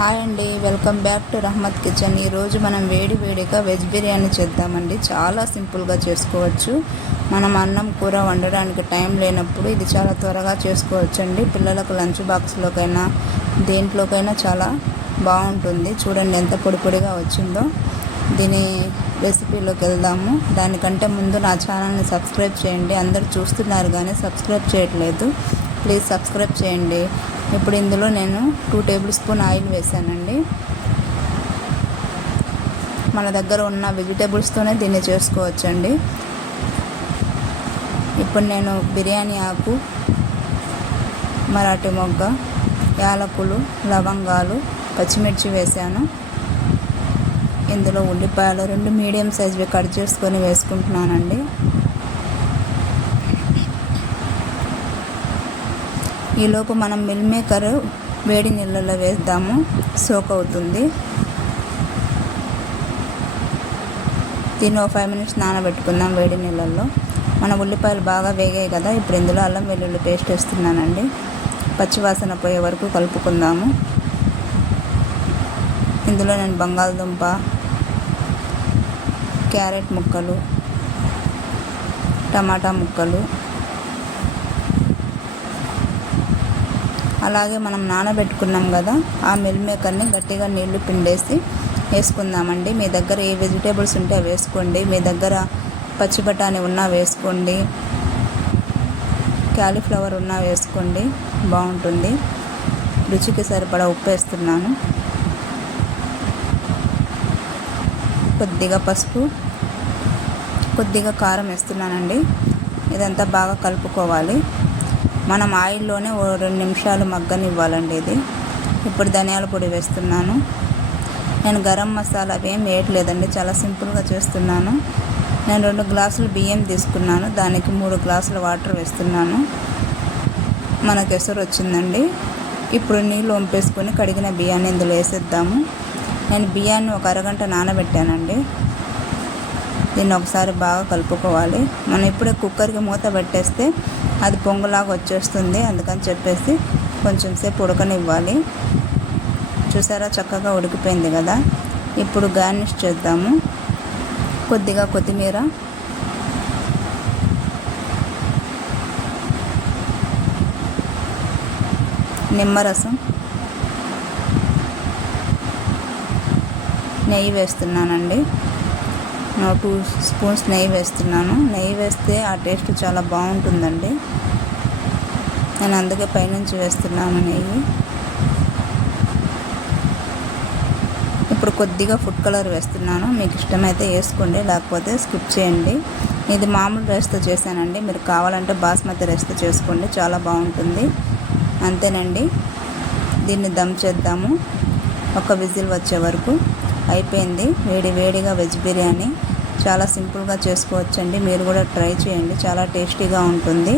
Hi అండి, welcome back to Rahmat kitchen. ఈరోజు మనం వేడిగా వెజ్ బిర్యానీ చేద్దామండి. చాలా సింపుల్గా చేసుకోవచ్చు. మనం అన్నం కూర వండడానికి టైం లేనప్పుడు ఇది చాలా త్వరగా చేసుకోవచ్చండి. పిల్లలకు లంచ్ బాక్స్లోకైనా దేంట్లోకైనా చాలా బాగుంటుంది. చూడండి ఎంత పొడిగా వచ్చిందో. దీని రెసిపీలోకి వెళ్దాము. దానికంటే ముందు నా ఛానల్ని సబ్స్క్రైబ్ చేయండి. అందరు చూస్తున్నారు కానీ సబ్స్క్రైబ్ చేయట్లేదు. ప్లీజ్ సబ్స్క్రైబ్ చేయండి. ఇప్పుడు ఇందులో నేను 2 టేబుల్ స్పూన్ ఆయిల్ వేసానండి. మన దగ్గర ఉన్న వెజిటేబుల్స్తోనే దీన్ని చేసుకోవచ్చండి. ఇప్పుడు నేను బిర్యానీ ఆకు, మరాఠీ మొగ్గ, యాలకులు, లవంగాలు, పచ్చిమిర్చి వేసాను. ఇందులో ఉల్లిపాయలు 2 మీడియం సైజువి కట్ చేసుకొని వేసుకుంటున్నానండి. ఈలోపు మనం మిల్ మేకర్ వేడి నీళ్ళలో వేద్దాము, సోక్ అవుతుంది. దీన్ని 5 మినిట్స్ నానబెట్టుకుందాం వేడి నీళ్ళల్లో. మన ఉల్లిపాయలు బాగా వేగాయి కదా. ఇప్పుడు ఇందులో అల్లం వెల్లుల్లి పేస్ట్ వేస్తున్నానండి. పచ్చివాసన పోయే వరకు కలుపుకుందాము. ఇందులో నేను బంగాళదుంప, క్యారెట్ ముక్కలు, టమాటా ముక్కలు, అలాగే మనం నానబెట్టుకున్నాం కదా ఆ మిల్ మేకర్ని గట్టిగా నీళ్లు పిండేసి వేసుకుందామండి. మీ దగ్గర ఏ వెజిటేబుల్స్ ఉంటే అవి వేసుకోండి. మీ దగ్గర పచ్చి బఠానీ ఉన్నా వేసుకోండి, క్యాలీఫ్లవర్ ఉన్నా వేసుకోండి, బాగుంటుంది. రుచికి సరిపడా ఉప్పు వేస్తున్నాను. కొద్దిగా పసుపు, కొద్దిగా కారం వేస్తున్నానండి. ఇదంతా బాగా కలుపుకోవాలి. మనం ఆయిల్లోనే 2 నిమిషాలు మగ్గనివ్వాలండి ఇది. ఇప్పుడు ధనియాల పొడి వేస్తున్నాను. నేను గరం మసాలా ఏం వేయట్లేదండి, చాలా సింపుల్గా చేస్తున్నాను. నేను 2 గ్లాసులు బియ్యం తీసుకున్నాను, దానికి 3 గ్లాసుల వాటర్ వేస్తున్నాను. మనకు ఎసరు వచ్చిందండి. ఇప్పుడు నీళ్ళు వంపేసుకొని కడిగిన బియ్యాన్ని ఇందులో వేసేద్దాము. నేను బియ్యాన్ని ఒక అరగంట నానబెట్టానండి. దీన్ని ఒకసారి బాగా కలుపుకోవాలి. మనం ఇప్పుడే కుక్కర్కి మూత పెట్టేస్తే అది పొంగులాగా వచ్చేస్తుంది. అందుకని చెప్పేసి కొంచెం సేపు ఉడకనివ్వాలి. చూసారా, చక్కగా ఉడికిపోయింది కదా. ఇప్పుడు గార్నిష్ చేద్దాము. కొద్దిగా కొత్తిమీర, నిమ్మరసం, నెయ్యి వేస్తున్నానండి. 2 స్పూన్స్ నెయ్యి వేస్తున్నాను. నెయ్యి వేస్తే ఆ టేస్ట్ చాలా బాగుంటుందండి. నేను అందుకే పైనుంచి వేస్తున్నాను నెయ్యి. ఇప్పుడు కొద్దిగా ఫుడ్ కలర్ వేస్తున్నాను. మీకు ఇష్టమైతే వేసుకోండి, లేకపోతే స్కిప్ చేయండి. ఇది మామూలు రైస్తో చేశానండి. మీరు కావాలంటే బాస్మతి రైస్తో చేసుకోండి, చాలా బాగుంటుంది. అంతేనండి. దీన్ని దమ్ చేద్దాము. ఒక విజిల్ వచ్చే వరకు. అయిపోయింది వేడిగా వెజ్ బిర్యానీ. చాలా సింపుల్గా చేసుకోవచ్చండి. మీరు కూడా ట్రై చేయండి, చాలా టేస్టీగా ఉంటుంది.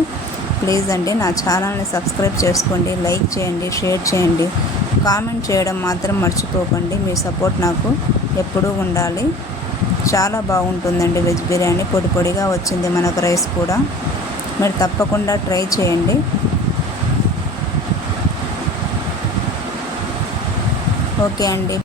ప్లీజ్ అండి నా ఛానల్ని సబ్స్క్రైబ్ చేసుకోండి, లైక్ చేయండి, షేర్ చేయండి, కామెంట్ చేయడం మాత్రం మర్చిపోకండి. మీ సపోర్ట్ నాకు ఎప్పుడూ ఉండాలి. చాలా బాగుంటుందండి వెజ్ బిర్యానీ. పొడిగా వచ్చింది మనకు రైస్ కూడా. మీరు తప్పకుండా ట్రై చేయండి. ఓకే అండి.